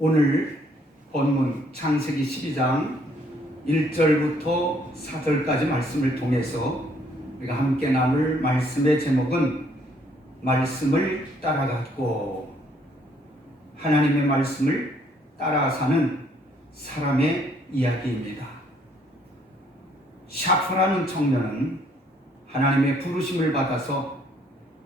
오늘 본문 창세기 12장 1절부터 4절까지 말씀을 통해서 우리가 함께 나눌 말씀의 제목은 말씀을 따라갔고, 하나님의 말씀을 따라 사는 사람의 이야기입니다. 샤프라는 청년은 하나님의 부르심을 받아서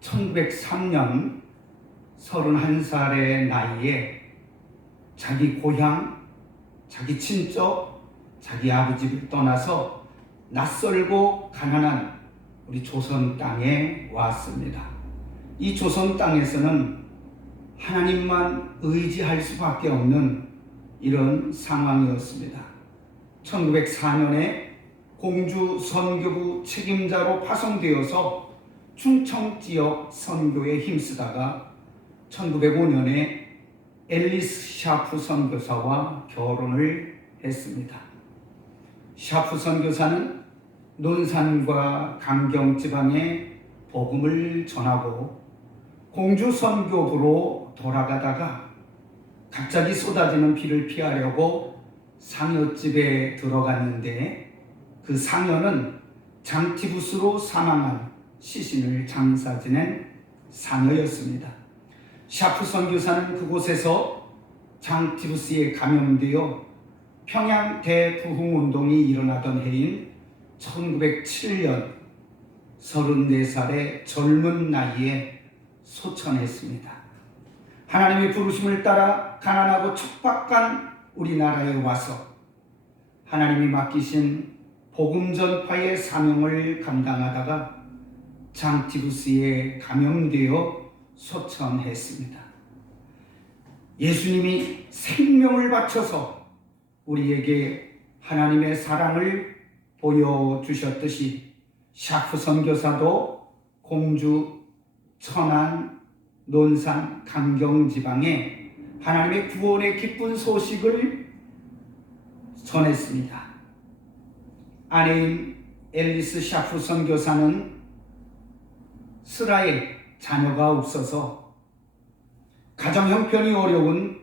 1903년 31살의 나이에 자기 고향, 자기 친척, 자기 아버지 집을 떠나서 낯설고 가난한 우리 조선 땅에 왔습니다. 이 조선 땅에서는 하나님만 의지할 수밖에 없는 이런 상황이었습니다. 1904년에 공주 선교부 책임자로 파송되어서 충청 지역 선교에 힘쓰다가 1905년에 앨리스 샤프 선교사와 결혼을 했습니다. 샤프 선교사는 논산과 강경 지방에 복음을 전하고 공주 선교부로 돌아가다가 갑자기 쏟아지는 비를 피하려고 상여집에 들어갔는데, 그 상여는 장티부스로 사망한 시신을 장사 지낸 상여였습니다. 샤프 선교사는 그곳에서 장티부스에 감염되어 평양 대부흥운동이 일어나던 해인 1907년 34살의 젊은 나이에 소천했습니다. 하나님의 부르심을 따라 가난하고 척박한 우리나라에 와서 하나님이 맡기신 복음 전파의 사명을 감당하다가 장티부스에 감염되어 소천했습니다. 예수님이 생명을 바쳐서 우리에게 하나님의 사랑을 보여주셨듯이 샤프 선교사도 공주, 천안, 논산, 강경 지방에 하나님의 구원의 기쁜 소식을 전했습니다. 아내인 앨리스 샤프 선교사는 스라에 자녀가 없어서 가정 형편이 어려운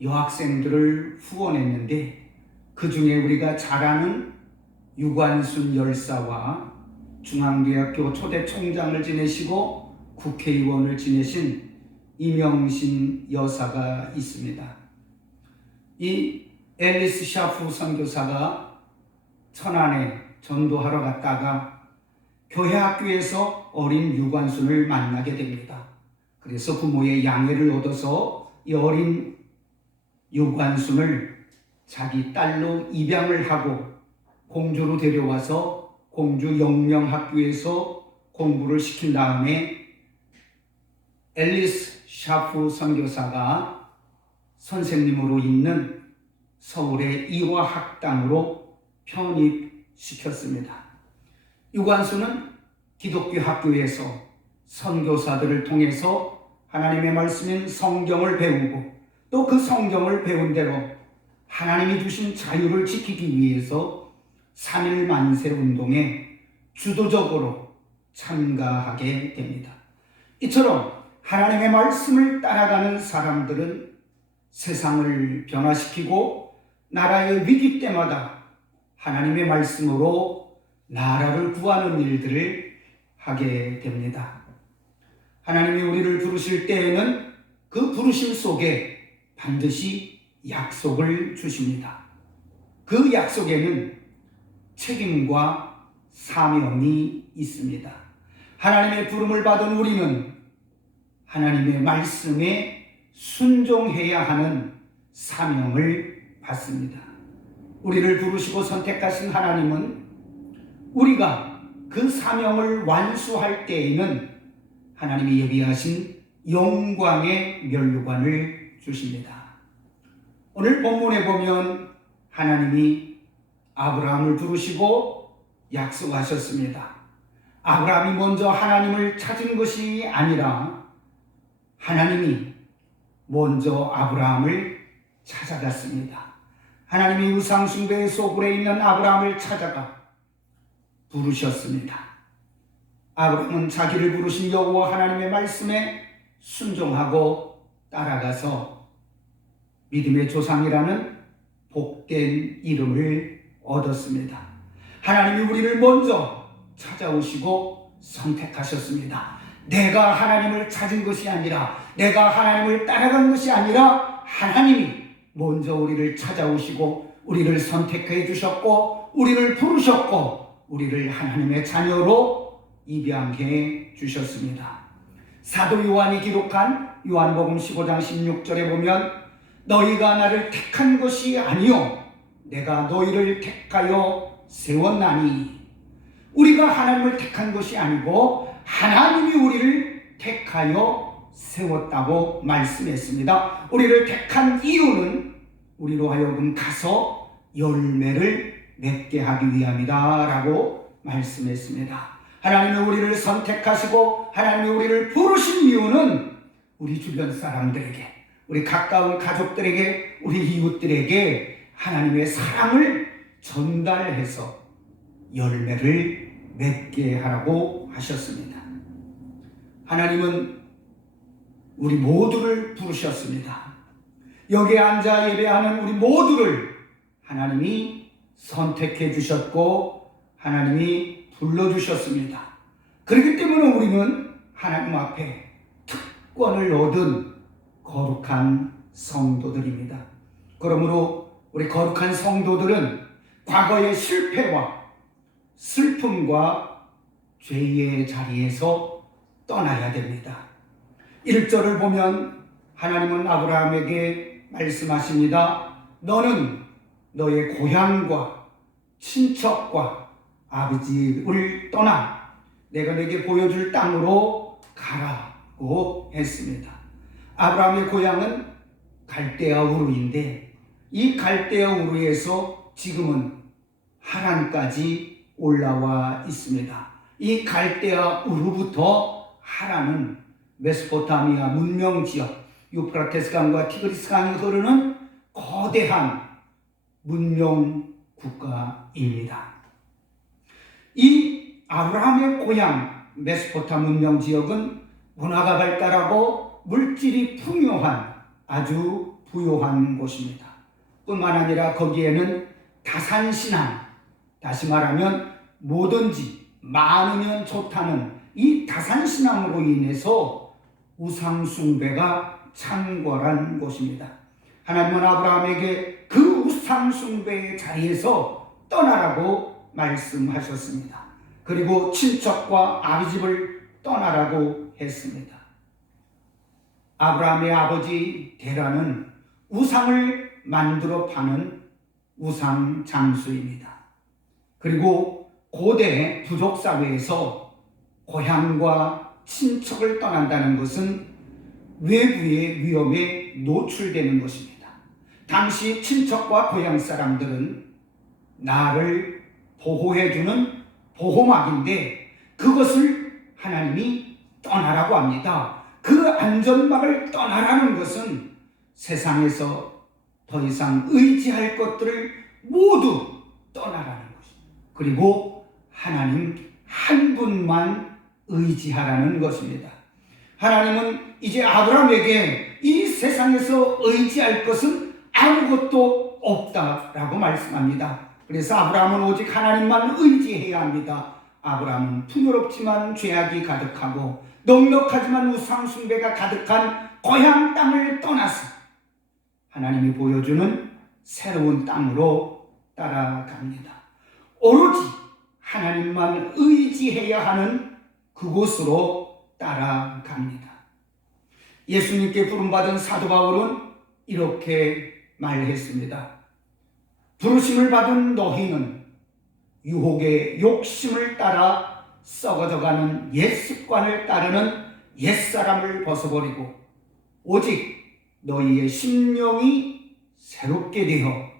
여학생들을 후원했는데, 그 중에 우리가 잘 아는 유관순 열사와 중앙대학교 초대 총장을 지내시고 국회의원을 지내신 이명신 여사가 있습니다. 이 앨리스 샤프 선교사가 천안에 전도하러 갔다가 교회 학교에서 어린 유관순을 만나게 됩니다. 그래서 부모의 양해를 얻어서 이 어린 유관순을 자기 딸로 입양을 하고 공주로 데려와서 공주 영명학교에서 공부를 시킨 다음에 앨리스 샤프 선교사가 선생님으로 있는 서울의 이화학당으로 편입시켰습니다. 유관순은 기독교 학교에서 선교사들을 통해서 하나님의 말씀인 성경을 배우고, 또 그 성경을 배운 대로 하나님이 주신 자유를 지키기 위해서 3.1 만세 운동에 주도적으로 참가하게 됩니다. 이처럼 하나님의 말씀을 따라가는 사람들은 세상을 변화시키고 나라의 위기 때마다 하나님의 말씀으로 나라를 구하는 일들을 하게 됩니다. 하나님이 우리를 부르실 때에는 그 부르심 속에 반드시 약속을 주십니다. 그 약속에는 책임과 사명이 있습니다. 하나님의 부름을 받은 우리는 하나님의 말씀에 순종해야 하는 사명을 받습니다. 우리를 부르시고 선택하신 하나님은 우리가 그 사명을 완수할 때에는 하나님이 예비하신 영광의 면류관을 주십니다. 오늘 본문에 보면 하나님이 아브라함을 부르시고 약속하셨습니다. 아브라함이 먼저 하나님을 찾은 것이 아니라 하나님이 먼저 아브라함을 찾아갔습니다. 하나님이 우상 숭배의 소굴에 있는 아브라함을 찾아가 부르셨습니다. 아브라함은 자기를 부르신 여호와 하나님의 말씀에 순종하고 따라가서 믿음의 조상이라는 복된 이름을 얻었습니다. 하나님이 우리를 먼저 찾아오시고 선택하셨습니다. 내가 하나님을 찾은 것이 아니라, 내가 하나님을 따라간 것이 아니라, 하나님이 먼저 우리를 찾아오시고 우리를 선택해 주셨고 우리를 부르셨고 우리를 하나님의 자녀로 입양해 주셨습니다. 사도 요한이 기록한 요한복음 15장 16절에 보면 너희가 나를 택한 것이 아니요 내가 너희를 택하여 세웠나니, 우리가 하나님을 택한 것이 아니고 하나님이 우리를 택하여 세웠다고 말씀했습니다. 우리를 택한 이유는 우리로 하여금 가서 열매를 맺게 하기 위함이다 라고 말씀했습니다. 하나님이 우리를 선택하시고 하나님이 우리를 부르신 이유는 우리 주변 사람들에게, 우리 가까운 가족들에게, 우리 이웃들에게 하나님의 사랑을 전달해서 열매를 맺게 하라고 하셨습니다. 하나님은 우리 모두를 부르셨습니다. 여기에 앉아 예배하는 우리 모두를 하나님이 선택해 주셨고 하나님이 불러주셨습니다. 그렇기 때문에 우리는 하나님 앞에 특권을 얻은 거룩한 성도들입니다. 그러므로 우리 거룩한 성도들은 과거의 실패와 슬픔과 죄의 자리에서 떠나야 됩니다. 1절을 보면 하나님은 아브라함에게 말씀하십니다. 너는 너의 고향과 친척과 아버지를 떠나 내가 내게 보여줄 땅으로 가라고 했습니다. 아브라함의 고향은 갈대아 우르인데 이 갈대아 우르에서 지금은 하란까지 올라와 있습니다. 이 갈대아 우르부터 하란은 메소포타미아 문명 지역, 유프라테스 강과 티그리스 강이 흐르는 거대한 문명 국가입니다. 이 아브라함의 고향 메소포타 문명 지역은 문화가 발달하고 물질이 풍요한 아주 부요한 곳입니다. 뿐만 아니라 거기에는 다산신앙, 다시 말하면 뭐든지 많으면 좋다는 이 다산신앙으로 인해서 우상숭배가 창궐한 곳입니다. 하나님은 아브라함에게 그 우상숭배의 자리에서 떠나라고 말씀하셨습니다. 그리고 친척과 아비집을 떠나라고 했습니다. 아브라함의 아버지 데라는 우상을 만들어 파는 우상 장수입니다. 그리고 고대 부족 사회에서 고향과 친척을 떠난다는 것은 외부의 위험에 노출되는 것입니다. 당시 친척과 고향 사람들은 나를 보호해주는 보호막인데 그것을 하나님이 떠나라고 합니다. 그 안전막을 떠나라는 것은 세상에서 더 이상 의지할 것들을 모두 떠나라는 것입니다. 그리고 하나님 한 분만 의지하라는 것입니다. 하나님은 이제 아브라함에게 이 세상에서 의지할 것은 아무것도 없다라고 말씀합니다. 그래서 아브라함은 오직 하나님만 의지해야 합니다. 아브라함은 풍요롭지만 죄악이 가득하고 넉넉하지만 우상숭배가 가득한 고향 땅을 떠나서 하나님이 보여주는 새로운 땅으로 따라갑니다. 오로지 하나님만 의지해야 하는 그곳으로 따라갑니다. 예수님께 부름받은 사도 바울은 이렇게 말했습니다. 부르심을 받은 너희는 유혹의 욕심을 따라 썩어져가는 옛 습관을 따르는 옛사람을 벗어버리고 오직 너희의 심령이 새롭게 되어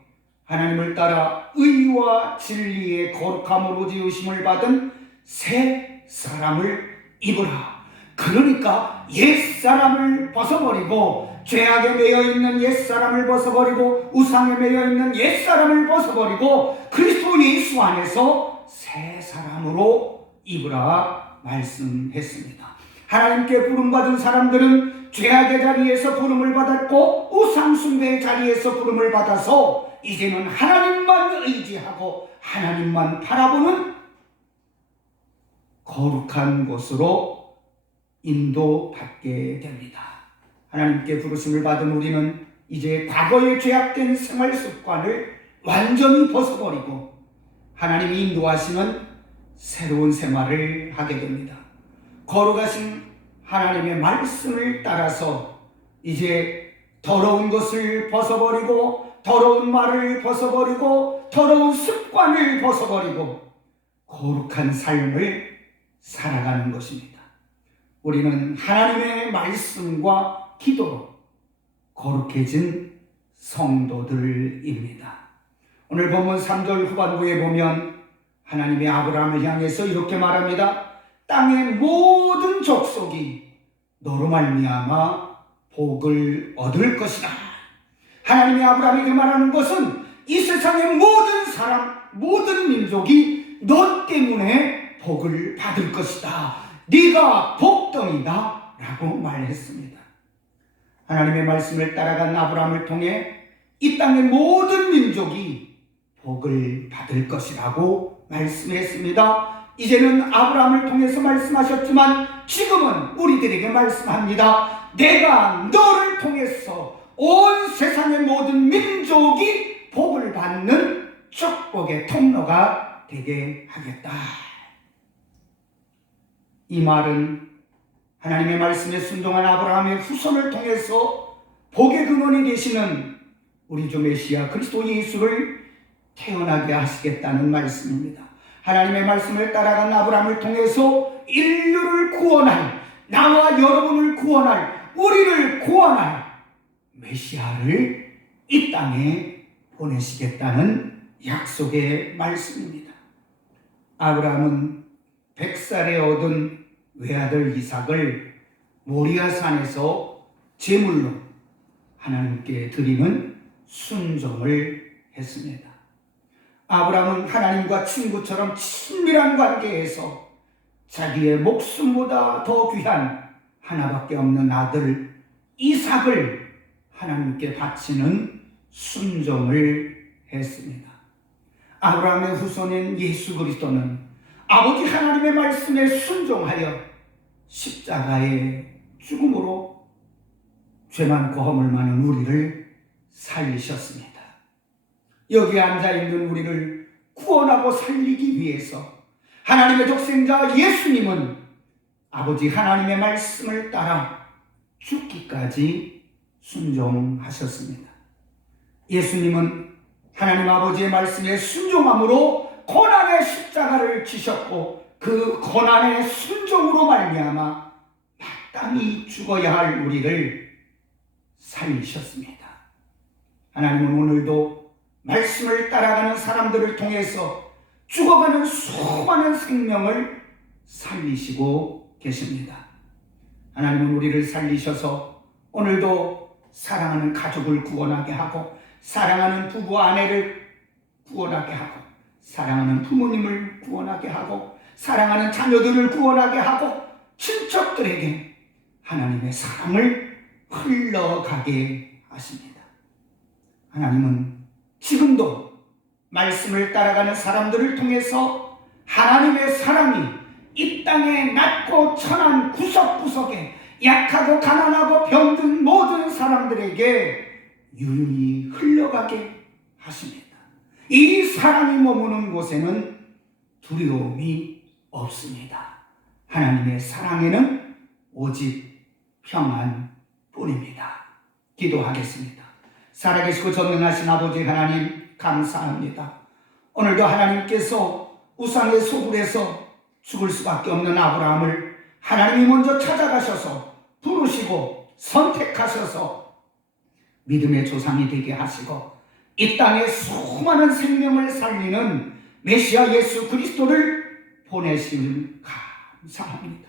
하나님을 따라 의와 진리의 거룩함으로 지으심을 받은 새 사람을 입으라. 그러니까 옛사람을 벗어버리고 죄악에 매여있는 옛사람을 벗어버리고 우상에 매여있는 옛사람을 벗어버리고 그리스도 예수 안에서 새 사람으로 입으라 말씀했습니다. 하나님께 부름받은 사람들은 죄악의 자리에서 부름을 받았고 우상숭배의 자리에서 부름을 받아서 이제는 하나님만 의지하고 하나님만 바라보는 거룩한 곳으로 인도받게 됩니다. 하나님께 부르심을 받은 우리는 이제 과거의 죄악된 생활 습관을 완전히 벗어버리고 하나님이 인도하시는 새로운 생활을 하게 됩니다. 거룩하신 하나님의 말씀을 따라서 이제 더러운 것을 벗어버리고 더러운 말을 벗어버리고 더러운 습관을 벗어버리고 거룩한 삶을 살아가는 것입니다. 우리는 하나님의 말씀과 기도로 거룩해진 성도들입니다. 오늘 본문 3절 후반부에 보면 하나님의 아브라함을 향해서 이렇게 말합니다. 땅의 모든 족속이 너로 말미암아 복을 얻을 것이다. 하나님이 아브라함에게 말하는 것은 이 세상의 모든 사람, 모든 민족이 너 때문에 복을 받을 것이다. 네가 복덩이다 라고 말했습니다. 하나님의 말씀을 따라간 아브라함을 통해 이 땅의 모든 민족이 복을 받을 것이라고 말씀했습니다. 이제는 아브라함을 통해서 말씀하셨지만 지금은 우리들에게 말씀합니다. 내가 너를 통해서 온 세상의 모든 민족이 복을 받는 축복의 통로가 되게 하겠다. 이 말은 하나님의 말씀에 순종한 아브라함의 후손을 통해서 복의 근원이 되시는 우리 주 메시아 그리스도 예수를 태어나게 하시겠다는 말씀입니다. 하나님의 말씀을 따라간 아브라함을 통해서 인류를 구원할, 나와 여러분을 구원할, 우리를 구원할 메시아를 이 땅에 보내시겠다는 약속의 말씀입니다. 아브라함은 100살에 얻은 외아들 이삭을 모리아산에서 제물로 하나님께 드리는 순종을 했습니다. 아브라함은 하나님과 친구처럼 친밀한 관계에서 자기의 목숨보다 더 귀한 하나밖에 없는 아들 이삭을 하나님께 바치는 순종을 했습니다. 아브라함의 후손인 예수 그리스도는 아버지 하나님의 말씀에 순종하여 십자가의 죽음으로 죄 많고 허물 많은 우리를 살리셨습니다. 여기에 앉아있는 우리를 구원하고 살리기 위해서 하나님의 독생자 예수님은 아버지 하나님의 말씀을 따라 죽기까지 순종하셨습니다. 예수님은 하나님 아버지의 말씀에 순종함으로 고난의 십자가를 지셨고 그 고난의 순종으로 말미암아 마땅히 죽어야 할 우리를 살리셨습니다. 하나님은 오늘도 말씀을 따라가는 사람들을 통해서 죽어가는 수많은 생명을 살리시고 계십니다. 하나님은 우리를 살리셔서 오늘도 사랑하는 가족을 구원하게 하고 사랑하는 부부 아내를 구원하게 하고 사랑하는 부모님을 구원하게 하고 사랑하는 자녀들을 구원하게 하고 친척들에게 하나님의 사랑을 흘러가게 하십니다. 하나님은 지금도 말씀을 따라가는 사람들을 통해서 하나님의 사랑이 이 땅의 낮고 천한 구석구석에 약하고 가난하고 병든 모든 사람들에게 유유히 흘러가게 하십니다. 이 사랑이 머무는 곳에는 두려움이 없습니다. 하나님의 사랑에는 오직 평안뿐입니다. 기도하겠습니다. 살아계시고 전능하신 아버지 하나님 감사합니다. 오늘도 하나님께서 우상의 소굴에서 죽을 수밖에 없는 아브라함을 하나님이 먼저 찾아가셔서 부르시고 선택하셔서 믿음의 조상이 되게 하시고 이 땅에 수많은 생명을 살리는 메시아 예수 그리스도를 보내시는 감사합니다.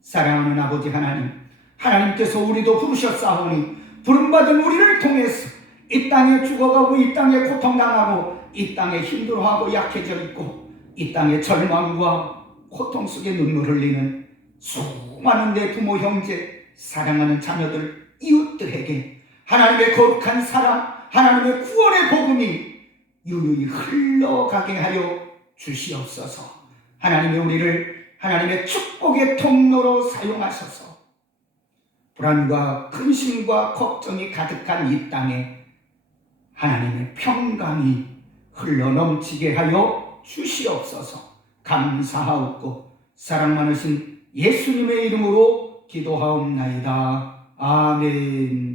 사랑하는 아버지 하나님, 하나님께서 우리도 부르셨사오니 부름받은 우리를 통해서 이 땅에 죽어가고 이 땅에 고통당하고 이 땅에 힘들어하고 약해져 있고 이 땅에 절망과 고통 속에 눈물 흘리는 수많은 내 부모 형제 사랑하는 자녀들, 이웃들에게 하나님의 거룩한 사랑, 하나님의 구원의 복음이 유유히 흘러가게 하여 주시옵소서. 하나님의 우리를 하나님의 축복의 통로로 사용하셔서 불안과 근심과 걱정이 가득한 이 땅에 하나님의 평강이 흘러넘치게 하여 주시옵소서. 감사하옵고 사랑 많으신 예수님의 이름으로 기도하옵나이다. 아멘.